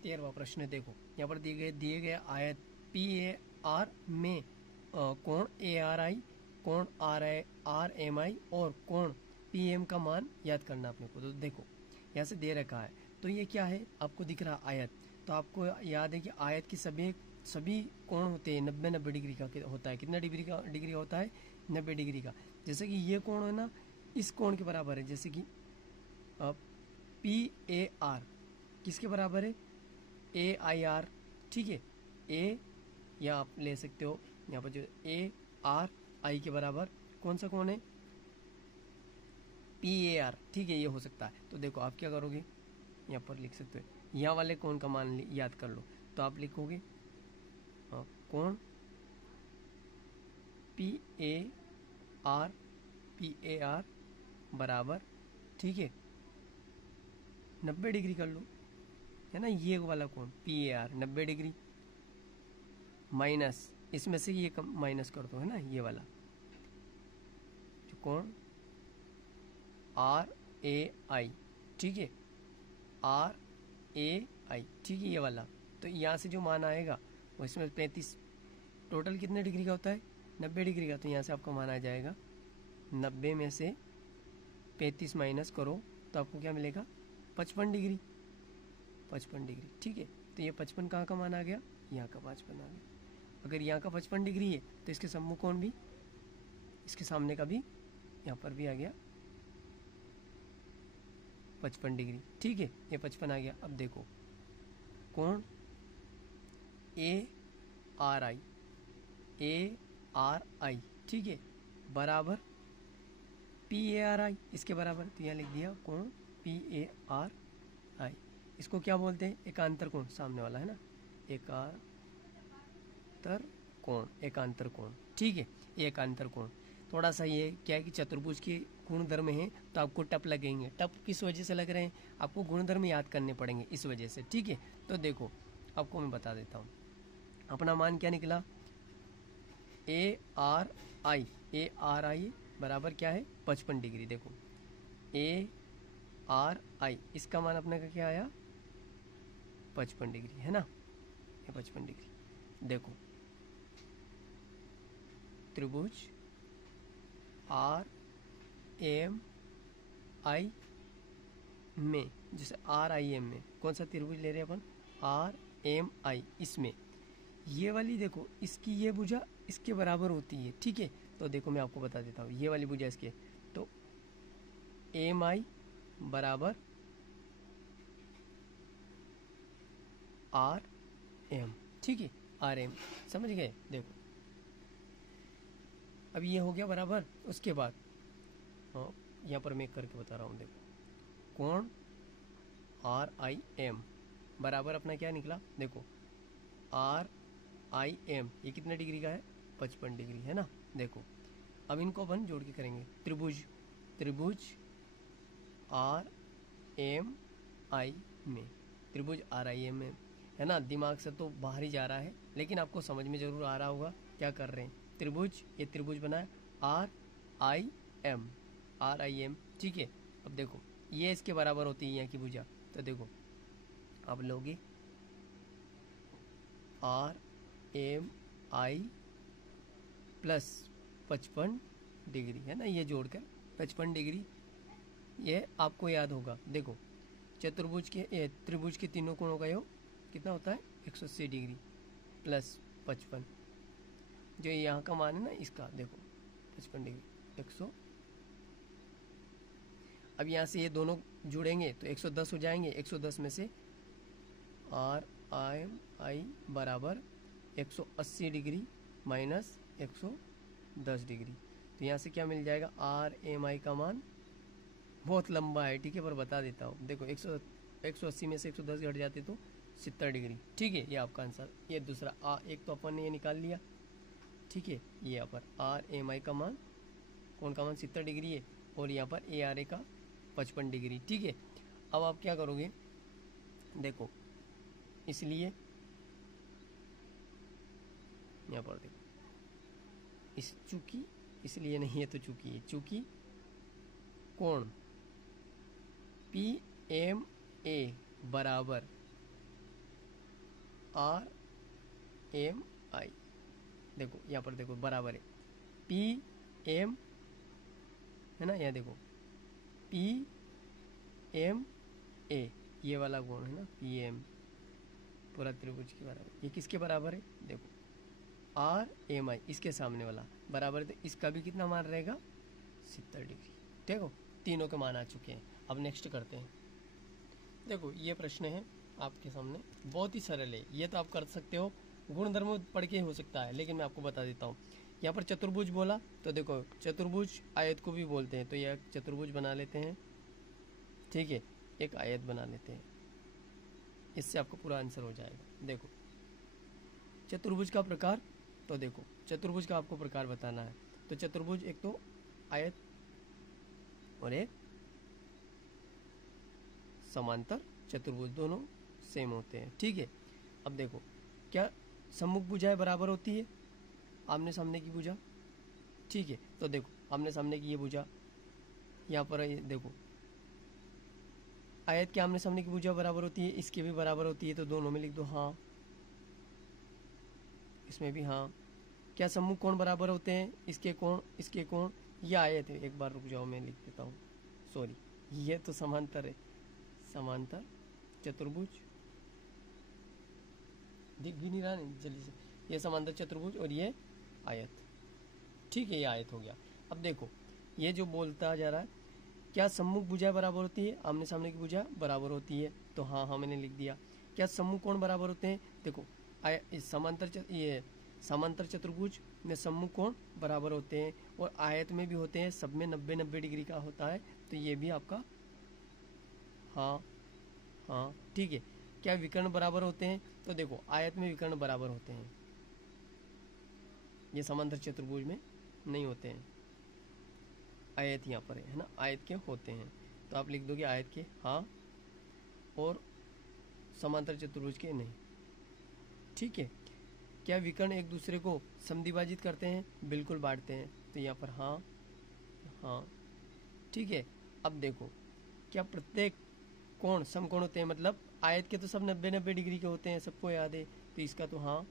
13वां प्रश्न। देखो यहाँ पर दिए गए आयत PAR में कोण ARI, कोण RMI और कोण PM का मान याद करना अपने को। तो देखो यहाँ से दे रखा है, तो ये क्या है आपको दिख रहा आयत, तो आपको याद है कि आयत की सभी कोण होते हैं 90 डिग्री का होता है, कितना डिग्री होता है 90 डिग्री का। जैसे कि ये कोण है ना इस कोण के बराबर है, जैसे कि PAR किसके बराबर है AIR, ठीक है, A या आप ले सकते हो यहाँ पर जो ARI के बराबर कौन सा कोण है PAR, ठीक है, ये हो सकता है। तो देखो आप क्या करोगे यहाँ पर लिख सकते हो, यहाँ वाले कोण का मान याद कर लो, तो आप लिखोगे कोण PAR बराबर, ठीक है, 90 डिग्री कर लो, है ना, ये वाला कोण PAR 90 डिग्री माइनस इसमें से ये कम माइनस कर दो, है ना, ये वाला जो कोण RAI, ठीक है, RAI, ठीक है, ये वाला। तो यहाँ से जो मान आएगा वो इसमें 35, टोटल कितने डिग्री का होता है, 90 डिग्री का। तो यहाँ से आपका मान आ जाएगा 90 में से 35 माइनस करो तो आपको क्या मिलेगा, 55 डिग्री, 55 डिग्री, ठीक है। तो ये 55 कहाँ का मान आ गया, यहाँ का 55 आ गया। अगर यहाँ का 55 डिग्री है तो इसके सम्मुख कोण भी, इसके सामने का भी, यहाँ पर भी आ गया 55 डिग्री, ठीक है, ये 55 आ गया। अब देखो कोण ARI, ठीक है, बराबर PARI, इसके बराबर। तो यहाँ लिख दिया कोण PARI। इसको क्या बोलते हैं, एकांतर कोण, सामने वाला है ना, एकांतर कोण, ठीक है, ये एकांतर कोण। थोड़ा सा ये क्या है कि चतुर्भुज के गुणधर्म है तो आपको टप लगेंगे। टप किस वजह से लग रहे हैं, आपको गुणधर्म याद करने पड़ेंगे इस वजह से, ठीक है। तो देखो आपको मैं बता देता हूँ, अपना मान क्या निकला, ARI बराबर क्या है, 55 डिग्री। देखो ARI, इसका मान अपने का क्या आया, 55 डिग्री, है ना, ये 55 डिग्री। देखो त्रिभुज RMI में, जैसे RIM में, कौन सा त्रिभुज ले रहे हैं अपन, RMI, इसमें ये वाली देखो, इसकी ये भुजा इसके बराबर होती है, ठीक है। तो देखो मैं आपको बता देता हूँ, ये वाली भुजा इसके, तो AMI बराबर RM, ठीक है, RM, समझ गए। देखो अब ये हो गया बराबर। उसके बाद हाँ, यहाँ पर मैं करके बता रहा हूँ, देखो कोण RIM बराबर अपना क्या निकला, देखो RIM ये कितने डिग्री का है, 55 डिग्री, है ना। देखो अब इनको अपन जोड़ के करेंगे, त्रिभुज RMI में, त्रिभुज RIM में, है ना। दिमाग से तो बाहर ही जा रहा है, लेकिन आपको समझ में जरूर आ रहा होगा क्या कर रहे हैं। त्रिभुज, ये त्रिभुज बना है RIM, ठीक है। अब देखो ये इसके बराबर होती है यहाँ की भुजा, तो देखो अब लोगे RMI प्लस 55 डिग्री, है ना, ये जोड़कर 55 डिग्री, ये आपको याद होगा। देखो चतुर्भुज के त्रिभुज के तीनों कोणों का योग कितना होता है, 180 डिग्री प्लस 55, जो यहाँ का मान है ना इसका, देखो 55 डिग्री 100। अब यहाँ से ये दोनों जुड़ेंगे तो 110 हो जाएंगे। 110 में से RIMI बराबर 180 डिग्री माइनस 110 डिग्री, तो यहाँ से क्या मिल जाएगा, RMI का मान बहुत लंबा है, ठीक है, पर बता देता हूँ। देखो 180 में से 110 घट जाते तो 70 डिग्री, ठीक है, ये आपका आंसर। ये दूसरा एक तो अपन ने ये निकाल लिया, ठीक है। ये यहाँ पर RMI का मान, कौन का मान, 70 डिग्री है, और यहाँ पर ARA का 55 डिग्री, ठीक है। अब आप क्या करोगे, देखो इसलिए यहाँ पर देखो, इस चूंकि, इसलिए नहीं है तो चूंकि है, चूंकि कोण PMA बराबर RMI, देखो यहाँ पर देखो बराबर है PM, है ना, यहाँ देखो PMA, ये वाला कोण है ना PM, पूरा त्रिभुज के बराबर। ये किसके बराबर है, देखो RMI, इसके सामने वाला बराबर, तो इसका भी कितना मान रहेगा, 70 डिग्री। देखो तीनों के मान आ चुके हैं। अब नेक्स्ट करते हैं। देखो ये प्रश्न है आपके सामने, बहुत ही सरल है, ये तो आप कर सकते हो, गुणधर्म पढ़ के हो सकता है, लेकिन मैं आपको बता देता हूँ। यहाँ पर चतुर्भुज बोला, तो देखो चतुर्भुज आयत को भी बोलते हैं, तो यह चतुर्भुज बना लेते हैं, ठीक है, एक आयत बना लेते हैं, इससे आपको पूरा आंसर हो जाएगा। देखो चतुर्भुज का प्रकार, तो देखो चतुर्भुज का आपको प्रकार बताना है, तो चतुर्भुज एक तो आयत और एक समांतर चतुर्भुज, दोनों सेम होते हैं, ठीक है। अब देखो क्या सम्मुख भुजाएं बराबर होती है, आमने सामने की भुजा, ठीक है। तो देखो आमने सामने की ये भुजा, यहाँ पर ये देखो आयत के आमने सामने की भुजा बराबर होती है, इसके भी बराबर होती है, तो दोनों में लिख दो हाँ, इसमें भी हाँ। क्या सम्मुख कोण बराबर होते हैं? इसके कोण, ये आयत है, एक बार रुक जाओ मैं लिख देता हूँ, सॉरी ये तो समांतर है, समांतर चतुर्भुज, दिख भी नहीं रहा नहीं जल्दी से, ये समांतर चतुर्भुज और ये आयत, ठीक है, ये आयत हो गया। अब देखो ये जो बोलता जा रहा है, क्या सम्मुख भुजाएं बराबर होती है? आमने सामने की भुजा बराबर होती है, तो हाँ हाँ मैंने लिख दिया। क्या सम्मुख कोण बराबर होते हैं? देखो समांतर चतुर्भुज में सम्मुख कोण बराबर होते हैं और आयत में भी होते हैं, सब में 90-90 डिग्री का होता है, तो ये भी आपका हाँ हाँ, ठीक है। क्या विकर्ण बराबर होते हैं? तो देखो आयत में विकर्ण बराबर होते हैं, ये समांतर चतुर्भुज में नहीं होते हैं, आयत यहाँ पर है ना, आयत के होते हैं, तो आप लिख दोगे आयत के हाँ और समांतर चतुर्भुज के नहीं, ठीक है। क्या विकर्ण एक दूसरे को समद्विभाजित करते हैं? बिल्कुल बांटते हैं, तो यहाँ पर हाँ हाँ, ठीक है। अब देखो क्या प्रत्येक कोण समकोण होते हैं? मतलब आयत के तो सब 90-90 डिग्री के होते हैं, सबको याद है, तो इसका तो हाँ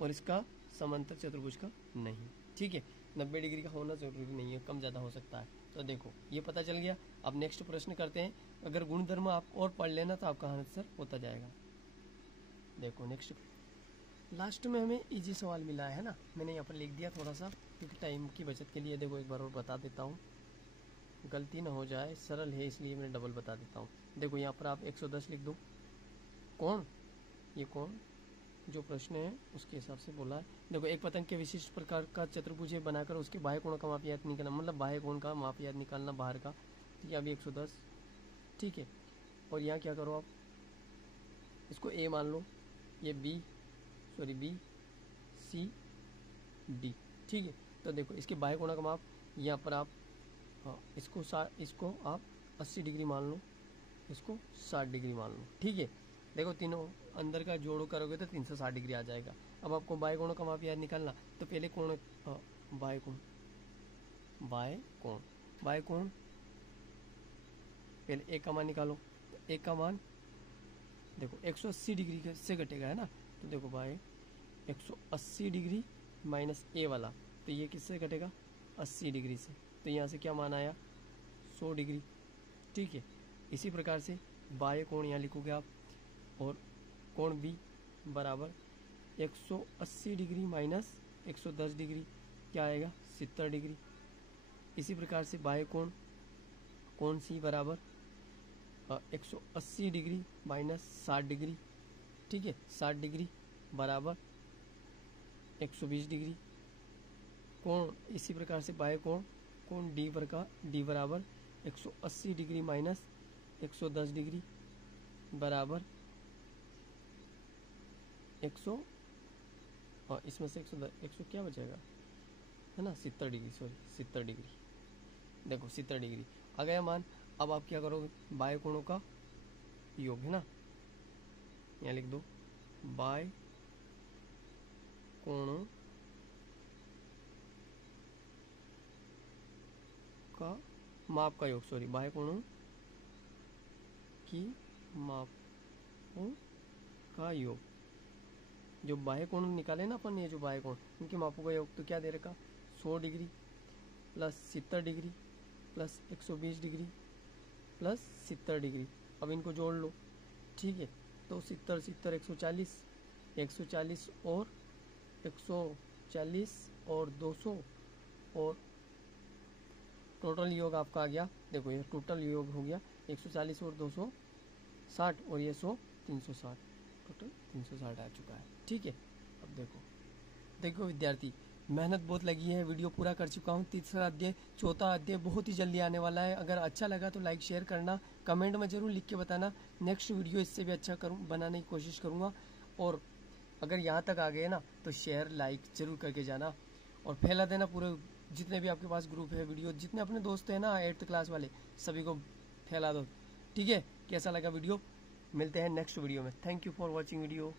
और इसका समांतर चतुर्भुज का नहीं, ठीक है। 90 डिग्री का होना जरूरी नहीं है, कम ज़्यादा हो सकता है। तो देखो ये पता चल गया। अब नेक्स्ट प्रश्न करते हैं, अगर गुणधर्म आप और पढ़ लेना तो आपका आंसर होता जाएगा। देखो नेक्स्ट, लास्ट में हमें इजी सवाल मिला है ना, मैंने यहाँ पर लिख दिया थोड़ा सा क्योंकि टाइम की बचत के लिए। देखो एक बार और बता देता हूँ, गलती ना हो जाए, सरल है इसलिए मैंने डबल बता देता हूँ। देखो यहाँ पर आप 110 लिख दो, कौन ये कौन जो प्रश्न है उसके हिसाब से बोला है। देखो एक पतंग के विशिष्ट प्रकार का चतुर्भुज बनाकर उसके बाह्य कोण का मापयात निकालना, मतलब बाह्य कोण का मापयात निकालना बाहर का, तो यह भी 110, ठीक है। और यहाँ क्या करो आप, इसको ए मान लो, ये बी सी डी, ठीक है। तो देखो इसके बाह्य कोण का माप यहाँ पर आप हाँ इसको आप 80 डिग्री मान लो, इसको 60 डिग्री मान लो, ठीक है। देखो तीनों अंदर का जोड़ो करोगे तो 360 डिग्री आ जाएगा। अब आपको बाह्य कोणों का माप याद निकालना, तो पहले कोण बाह्य कोण पहले एक का मान निकालो, तो एक का मान देखो 180 डिग्री से घटेगा है ना, तो देखो बाय 180 डिग्री माइनस ए वाला, तो ये किससे घटेगा? 80 डिग्री से, तो यहाँ से क्या मान आया? 100 डिग्री, ठीक है। इसी प्रकार से बाह्य कोण यहाँ लिखोगे आप, और कोण बी बराबर 180 डिग्री माइनस 110 डिग्री, क्या आएगा? 70 डिग्री। इसी प्रकार से बाह्य कोण सी बराबर 180 डिग्री माइनस 60 डिग्री, ठीक है, 60 डिग्री बराबर 120 डिग्री। कोण इसी प्रकार से बाह्य कोण डी बराबर 180 डिग्री माइनस 110 डिग्री बराबर 100, हाँ इसमें से 100 क्या बचेगा है ना, 70 डिग्री, सॉरी 70 डिग्री। देखो 70 डिग्री आ गया मान। अब आप क्या करोगे? बाह्य कोणों का योग है ना, यहाँ लिख दो बाह्य कोणों का माप का योग, सॉरी बाह्य कोणों की मापों का योग। जो बाह्य कोण निकाले ना अपन, ये जो बाह्य कोण, इनके मापों का योग तो क्या दे रखा? 100 degree plus 70 degree plus 120 degree plus 70 degree. अब इनको जोड़ लो, ठीक है, तो 70 140, 140 और 140 और 200, और टोटल योग आपका आ गया। देखो ये टोटल योग हो गया 140 और 260, और ये 100 360, टोटल 360 आ चुका है, ठीक है। अब देखो विद्यार्थी, मेहनत बहुत लगी है, वीडियो पूरा कर चुका हूँ। तीसरा अध्याय, चौथा अध्याय बहुत ही जल्दी आने वाला है। अगर अच्छा लगा तो लाइक शेयर करना, कमेंट में जरूर लिख के बताना। नेक्स्ट वीडियो इससे भी अच्छा बनाने की कोशिश करूँगा। और अगर यहाँ तक आ गए ना तो शेयर लाइक जरूर करके जाना और फैला देना पूरे, जितने भी आपके पास ग्रुप है, वीडियो जितने अपने दोस्त हैं ना 8th क्लास वाले, सभी को फैला दो, ठीक है। कैसा लगा वीडियो? मिलते हैं नेक्स्ट वीडियो में। Thank you for watching video.